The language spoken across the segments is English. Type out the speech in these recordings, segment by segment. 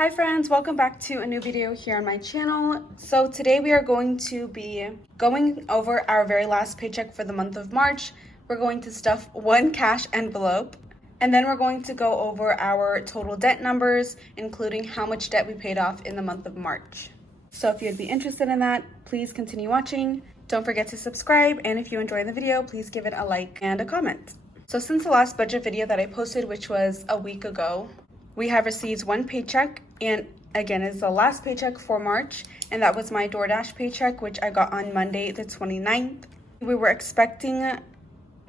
Hi friends, welcome back to a new video here on my channel. So today we are going to be going over our very last paycheck for the month of March. We're going to stuff one cash envelope, and then we're going to go over our total debt numbers, including how much debt we paid off in the month of March. So if you'd be interested in that, please continue watching. Don't forget to subscribe, and if you enjoy the video, please give it a like and a comment. So since the last budget video that I posted, which was a week ago, we have received one paycheck, and again, it's the last paycheck for March, and that was my DoorDash paycheck, which I got on Monday the 29th. We were expecting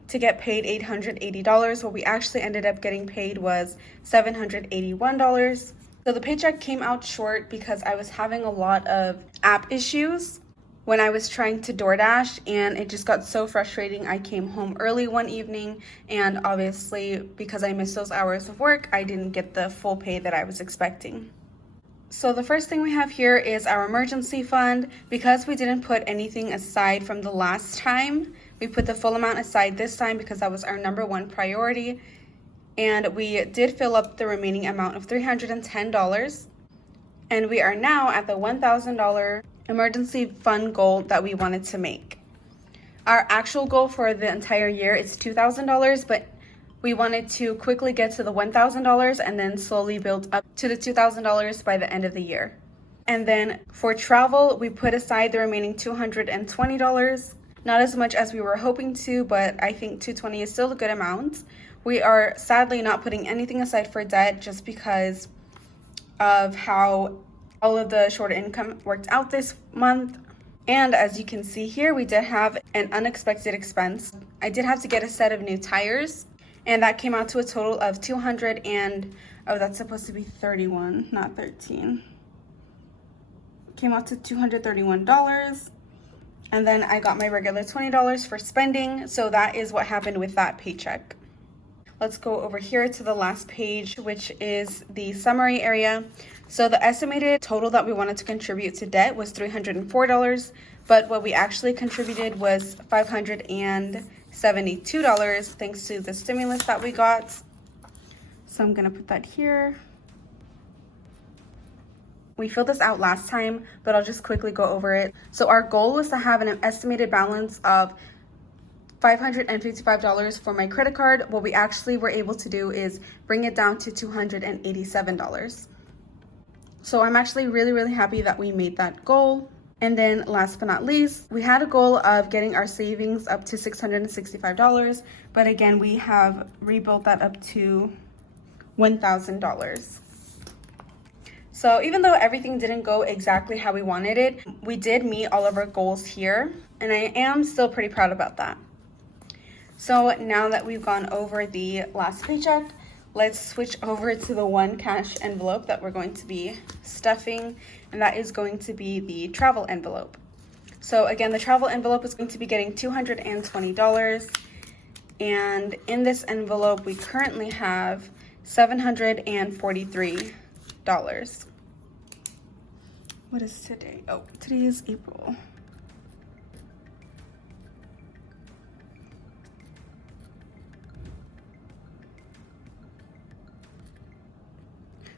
to get paid $880. What we actually ended up getting paid was $781. So the paycheck came out short because I was having a lot of app issues when I was trying to DoorDash, and it just got so frustrating. I came home early one evening, and obviously because I missed those hours of work, I didn't get the full pay that I was expecting. So the first thing we have here is our emergency fund. Because we didn't put anything aside from the last time, we put the full amount aside this time because that was our number one priority, and we did fill up the remaining amount of $310, and we are now at the $1,000 emergency fund goal that we wanted to make. Our actual goal for the entire year is $2,000, but we wanted to quickly get to the $1,000 and then slowly build up to the $2,000 by the end of the year. And then for travel, we put aside the remaining $220. Not as much as we were hoping to, but I think $220 is still a good amount. We are sadly not putting anything aside for debt just because of how all of the short income worked out this month. And as you can see here, we did have an unexpected expense. I did have to get a set of new tires, and that came out to a total of $200 and, oh, that's supposed to be 31, not 13. Came out to $231. And then I got my regular $20 for spending. So that is what happened with that paycheck. Let's go over here to the last page, which is the summary area. So the estimated total that we wanted to contribute to debt was $304, but what we actually contributed was $572 thanks to the stimulus that we got. So I'm gonna put that here. We filled this out last time, but I'll just quickly go over it. So our goal was to have an estimated balance of $555 for my credit card. What we actually were able to do is bring it down to $287. So I'm actually really happy that we made that goal. And then last but not least, we had a goal of getting our savings up to $665, but again, we have rebuilt that up to $1,000. So even though everything didn't go exactly how we wanted it, we did meet all of our goals here, and I am still pretty proud about that. So now that we've gone over the last paycheck, let's switch over to the one cash envelope that we're going to be stuffing, and that is going to be the travel envelope. So again, the travel envelope is going to be getting $220, and in this envelope, we currently have $743. What is today? Oh, today is April.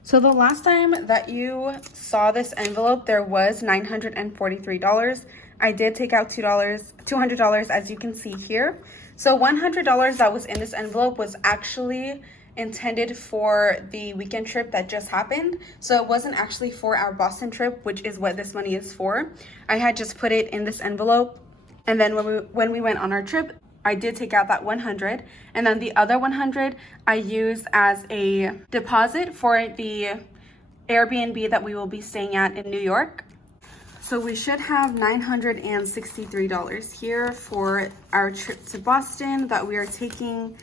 So the last time that you saw this envelope, there was $943. I did take out $200, as you can see here. So $100 that was in this envelope was actually intended for the weekend trip that just happened. So it wasn't actually for our Boston trip, which is what this money is for. I had just put it in this envelope, and then when we went on our trip, I did take out that 100, and then the other 100 I used as a deposit for the Airbnb that we will be staying at in New York. So we should have $963 here for our trip to Boston that we are taking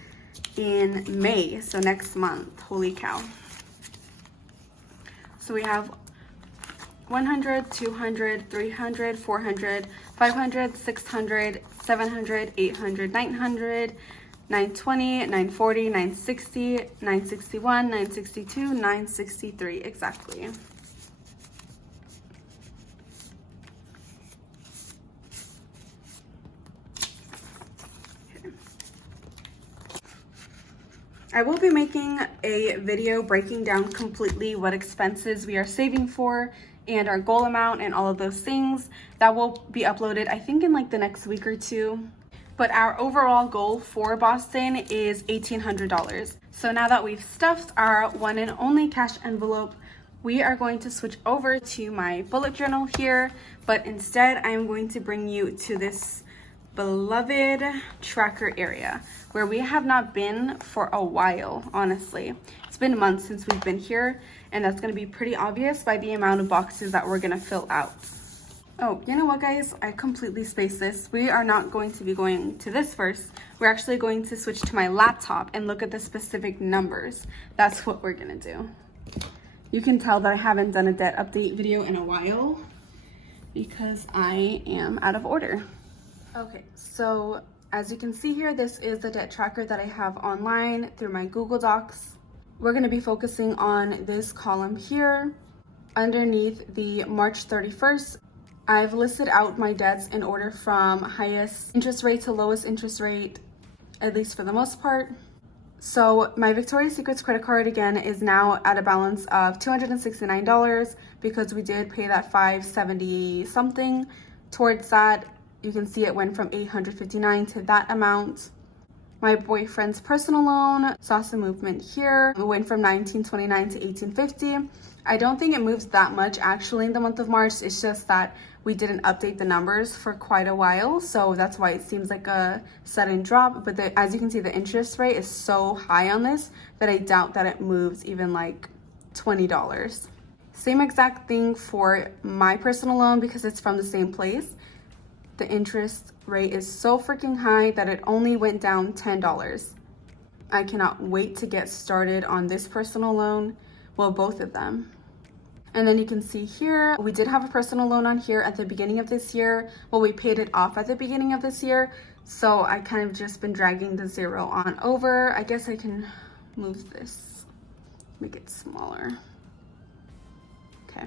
in May, so next month. Holy cow. So we have 100, 200, 300, 400, 500, 600, 700, 800, 900, 920, 940, 960, 961, 962, 963, exactly. I will be making a video breaking down completely what expenses we are saving for and our goal amount and all of those things. That will be uploaded, I think, in like the next week or two. But our overall goal for Boston is $1,800. So now that we've stuffed our one and only cash envelope, we are going to switch over to my bullet journal here, but instead I am going to bring you to this beloved tracker area where we have not been for a while. Honestly, it's been months since we've been here, and that's going to be pretty obvious by the amount of boxes that we're going to fill out. Oh, you know what, guys, I completely spaced this. We are not going to be going to this first. We're actually going to switch to my laptop and look at the specific numbers. That's what we're going to do. You can tell that I haven't done a debt update video in a while because I am out of order. Okay, so as you can see here, this is the debt tracker that I have online through my Google Docs. We're going to be focusing on this column here. Underneath the March 31st, I've listed out my debts in order from highest interest rate to lowest interest rate, at least for the most part. So my Victoria's Secret's credit card again is now at a balance of $269 because we did pay that $570 something towards that. You can see it went from $859 to that amount. My boyfriend's personal loan saw some movement here. It went from $1,929 to $1,850. I don't think it moves that much actually in the month of March. It's just that we didn't update the numbers for quite a while, so that's why it seems like a sudden drop. But as you can see, the interest rate is so high on this that I doubt that it moves even like $20. Same exact thing for my personal loan because it's from the same place. The interest rate is so freaking high that it only went down $10. I cannot wait to get started on this personal loan. Well, both of them. And then you can see here, we did have a personal loan on here at the beginning of this year. Well, we paid it off at the beginning of this year. So I kind of just been dragging the zero on over. I guess I can move this, make it smaller. Okay.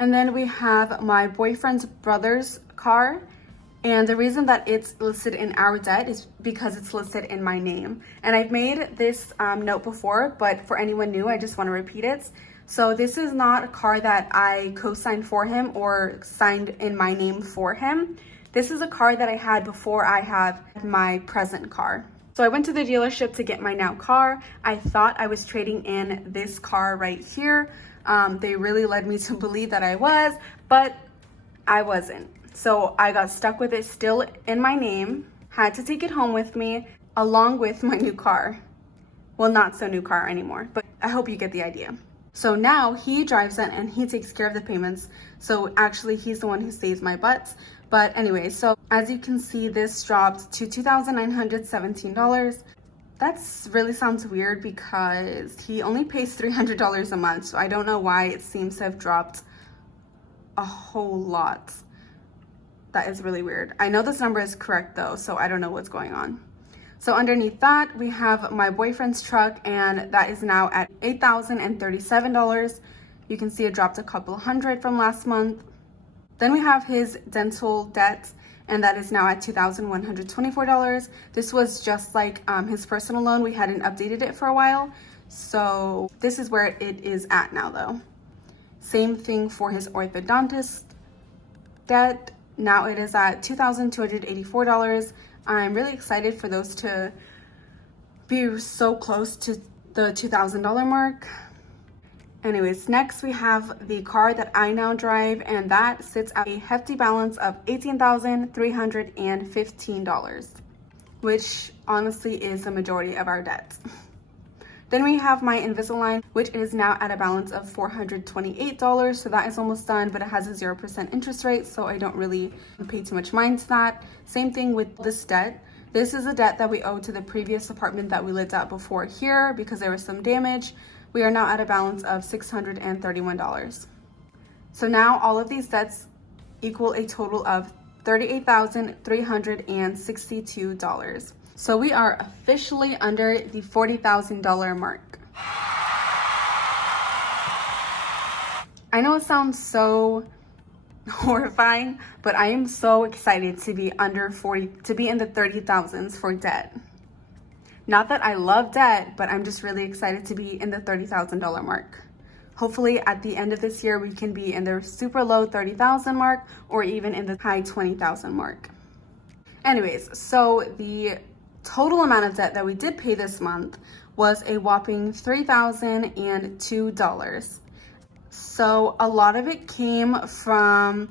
And then we have my boyfriend's brother's car. And the reason that it's listed in our debt is because it's listed in my name. And I've made this note before, but for anyone new, I just want to repeat it. So this is not a car that I co-signed for him or signed in my name for him. This is a car that I had before I have my present car. So I went to the dealership to get my now car. I thought I was trading in this car right here. They really led me to believe that I was, but I wasn't. So I got stuck with it still in my name, had to take it home with me along with my new car. Well, not so new car anymore, but I hope you get the idea. So now he drives it and he takes care of the payments. So actually he's the one who saves my butts. But anyway, so as you can see, this dropped to $2,917. That's really sounds weird because he only pays $300 a month. So I don't know why it seems to have dropped a whole lot. That is really weird. I know this number is correct though, so I don't know what's going on. So underneath that, we have my boyfriend's truck, and that is now at $8,037. You can see it dropped a couple hundred from last month. Then we have his dental debt, and that is now at $2,124. This was just like his personal loan. We hadn't updated it for a while. So this is where it is at now though. Same thing for his orthodontist debt. Now it is at $2,284. I'm really excited for those to be so close to the $2,000 mark. Anyways, next we have the car that I now drive, and that sits at a hefty balance of $18,315, which honestly is the majority of our debt. Then we have my Invisalign, which is now at a balance of $428. So that is almost done, but it has a 0% interest rate, so I don't really pay too much mind to that. Same thing with this debt. This is a debt that we owe to the previous apartment that we lived at before here because there was some damage. We are now at a balance of $631. So now all of these debts equal a total of $38,362. So we are officially under the $40,000 mark. I know it sounds so horrifying, but I am so excited to be under 40, to be in the 30,000s for debt. Not that I love debt, but I'm just really excited to be in the $30,000 mark. Hopefully at the end of this year, we can be in the super low 30,000 mark or even in the high 20,000 mark. Anyways, so the total amount of debt that we did pay this month was a whopping $3,002. So a lot of it came from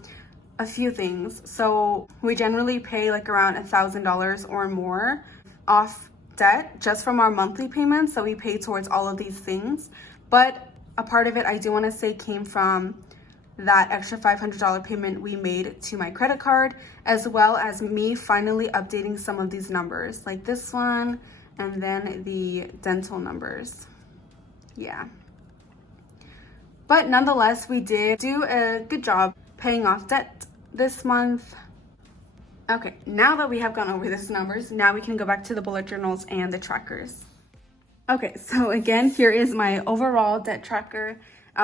a few things. So we generally pay like around $1,000 or more off debt just from our monthly payments. So we pay towards all of these things. But a part of it, I do want to say, came from that extra $500 payment we made to my credit card, as well as me finally updating some of these numbers, like this one, and then the dental numbers. Yeah. But nonetheless, we did do a good job paying off debt this month. Okay, now that we have gone over these numbers, now we can go back to the bullet journals and the trackers. Okay, so again, here is my overall debt tracker.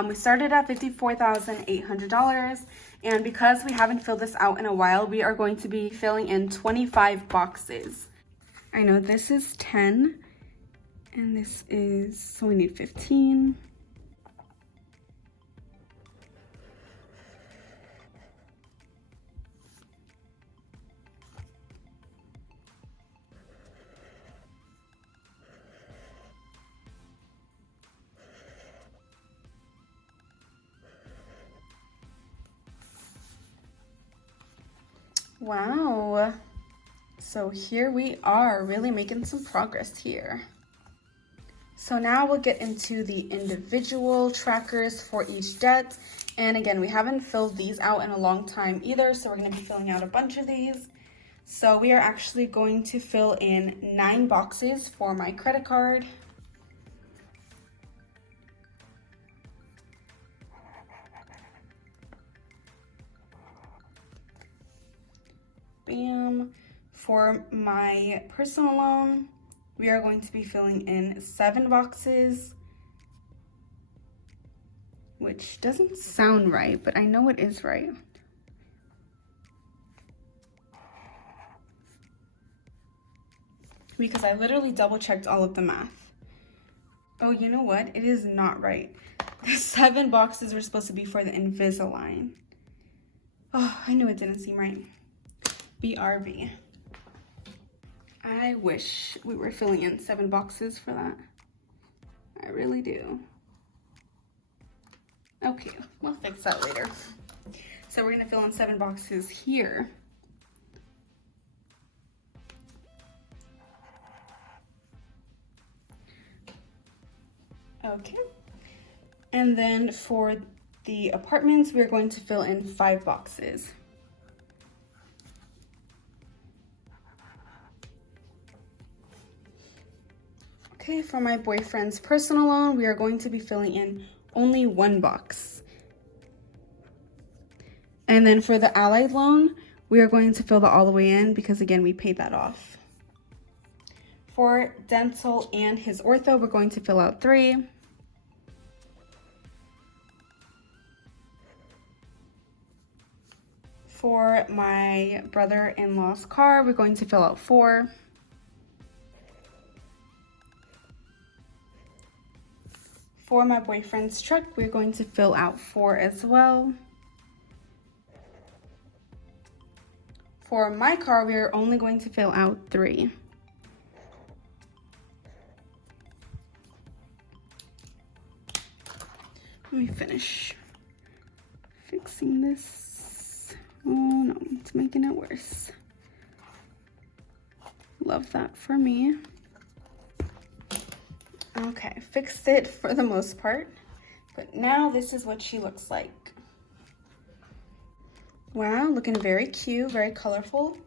We started at $54,800, and because we haven't filled this out in a while, we are going to be filling in 25 boxes. I know this is 10, and this is, so we need 15. Wow, so here we are, really making some progress here. So now we'll get into the individual trackers for each debt. And again, we haven't filled these out in a long time either, so we're gonna be filling out a bunch of these. So we are actually going to fill in 9 boxes for my credit card. Bam. For my personal loan, we are going to be filling in 7 boxes, which doesn't sound right, but I know it is right. Because I literally double checked all of the math. Oh, you know what? It is not right. The 7 boxes were supposed to be for the Invisalign. Oh, I knew it didn't seem right. BRB. I wish we were filling in 7 boxes for that. I really do. Okay, we'll fix that later. So we're gonna fill in 7 boxes here. Okay. And then for the apartments, we're going to fill in 5 boxes. Okay, for my boyfriend's personal loan, we are going to be filling in only 1 box. And then for the Allied loan, we are going to fill that all the way in because again, we paid that off. For dental and his ortho, we're going to fill out 3. For my brother-in-law's car, we're going to fill out 4. For my boyfriend's truck, we're going to fill out 4 as well. For my car, we're only going to fill out 3. Let me finish fixing this. Oh no, it's making it worse. Love that for me. Okay, fixed it for the most part, but now this is what she looks like. Wow, looking very cute, very colorful.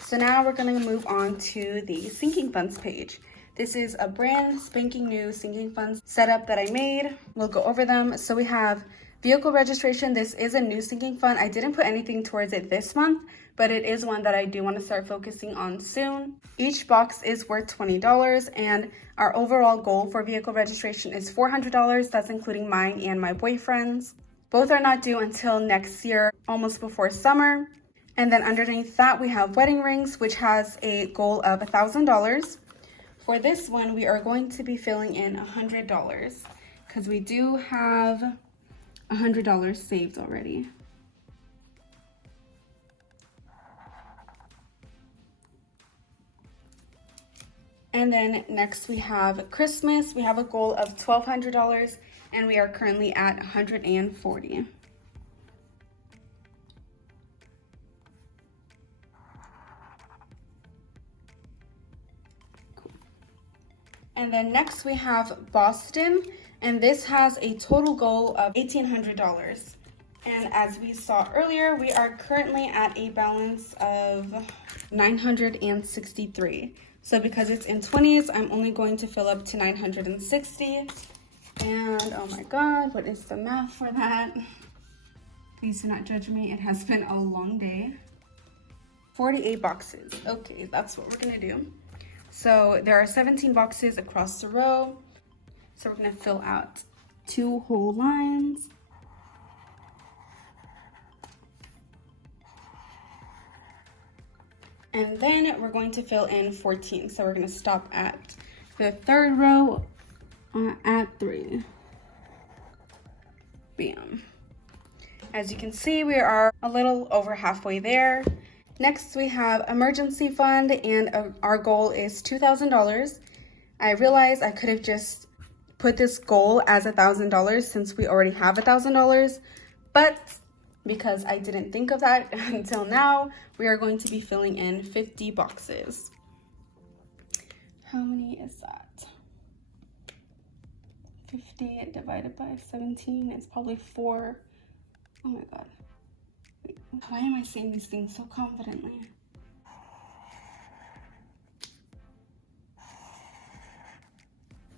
So now we're gonna move on to the sinking funds page. This is a brand spanking new sinking funds setup that I made. We'll go over them. So we have vehicle registration. This is a new sinking fund. I didn't put anything towards it this month, but it is one that I do want to start focusing on soon. Each box is worth $20, and our overall goal for vehicle registration is $400. That's including mine and my boyfriend's. Both are not due until next year, almost before summer. And then underneath that, we have wedding rings, which has a goal of $1,000. for this one, we are going to be filling in $100 because we do have $100 saved already. And then next we have Christmas. We have a goal of $1,200 and we are currently at $140. Cool. And then next we have Boston, and this has a total goal of $1,800. And as we saw earlier, we are currently at a balance of $963. So because it's in 20s, I'm only going to fill up to 960. And oh my God, what is the math for that? Please do not judge me. It has been a long day. 48 boxes. Okay, that's what we're gonna do. So there are 17 boxes across the row. So we're gonna fill out 2 whole lines. And then we're going to fill in 14. So we're gonna stop at the 3rd row at 3. Bam. As you can see, we are a little over halfway there. Next, we have emergency fund, and our goal is $2,000. I realized I could have just put this goal as $1,000 since we already have $1,000, but because I didn't think of that until now, we are going to be filling in 50 boxes. How many is that? 50 divided by 17 is probably 4. Oh my God. Wait, why am I saying these things so confidently?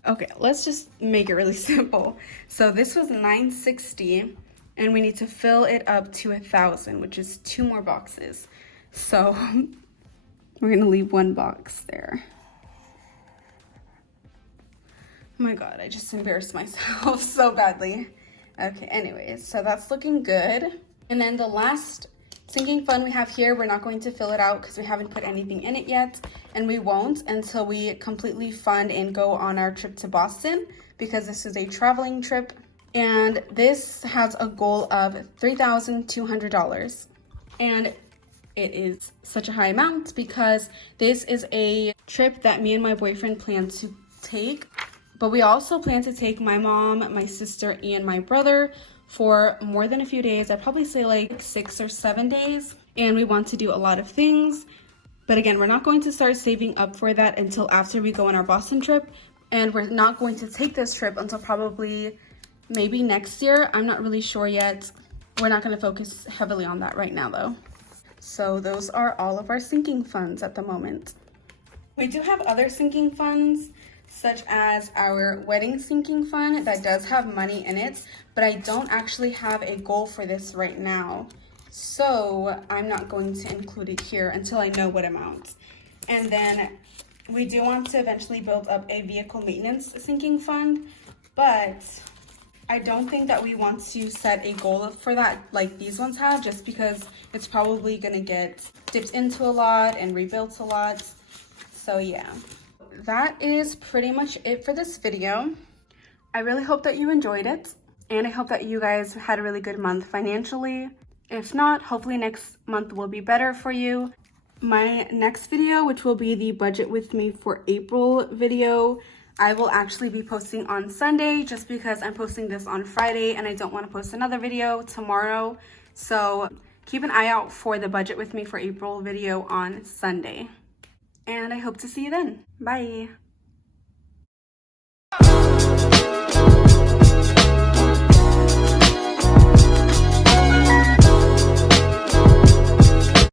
Okay, let's just make it really simple. So this was 960. And we need to fill it up to 1,000, which is 2 more boxes. So we're gonna leave 1 box there. Oh my God, I just embarrassed myself so badly. Okay, anyways, so that's looking good. And then the last sinking fund we have here, we're not going to fill it out because we haven't put anything in it yet. And we won't until we completely fund and go on our trip to Boston, because this is a traveling trip. And this has a goal of $3,200. And it is such a high amount because this is a trip that me and my boyfriend plan to take. But we also plan to take my mom, my sister, and my brother for more than a few days. I'd probably say like 6 or 7 days. And we want to do a lot of things. But again, we're not going to start saving up for that until after we go on our Boston trip. And we're not going to take this trip until probably maybe next year. I'm not really sure yet. We're not going to focus heavily on that right now though. So those are all of our sinking funds at the moment. We do have other sinking funds, such as our wedding sinking fund that does have money in it, but I don't actually have a goal for this right now. So I'm not going to include it here until I know what amount. And then we do want to eventually build up a vehicle maintenance sinking fund, but I don't think that we want to set a goal for that like these ones have, just because it's probably gonna get dipped into a lot and rebuilt a lot. So yeah, that is pretty much it for this video. I really hope that you enjoyed it, and I hope that you guys had a really good month financially. If not, hopefully next month will be better for you. My next video, which will be the budget with me for April video, I will actually be posting on Sunday just because I'm posting this on Friday and I don't want to post another video tomorrow. So keep an eye out for the budget with me for April video on Sunday. And I hope to see you then. Bye.